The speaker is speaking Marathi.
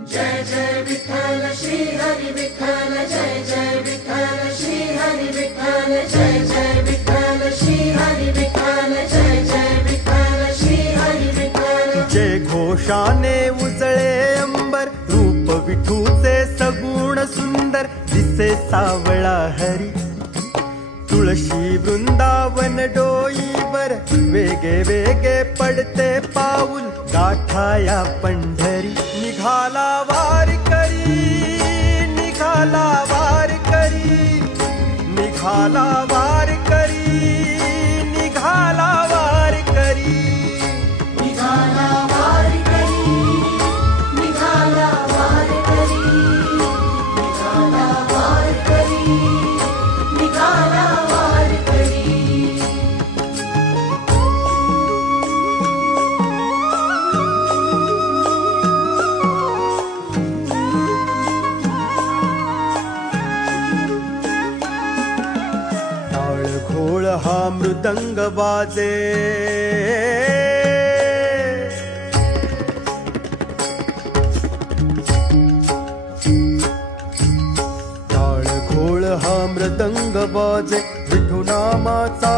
जय जय विठ्ठल श्री हरी विठ्ठल, जय जय विठ्ठल श्री हरी विठ्ठल, जय जय विठ्ठल श्री हरी विठ्ठल, जय जय विठ्ठल श्री हरी विठ्ठल। जय घोषाने उजळे अंबर, रूप विठूचे सगुण सुंदर, दिसे सावळा हरी। तुळशी वृंदावन डोईवर, वेगे वेगे पडते पाऊल, गाठाया पंढरी। निघाला वारकरी, निघाला वारकरी, निघाला वारकरी, निघाला वारकरी, निघाला वारकरी, निघाला वारकरी, निघाला वारकरी, निघाला वारकरी। टाळ घोळ हा मृदंग वाजे, टाळ घोळ हा मृदंग वाजे, विठू नामाचा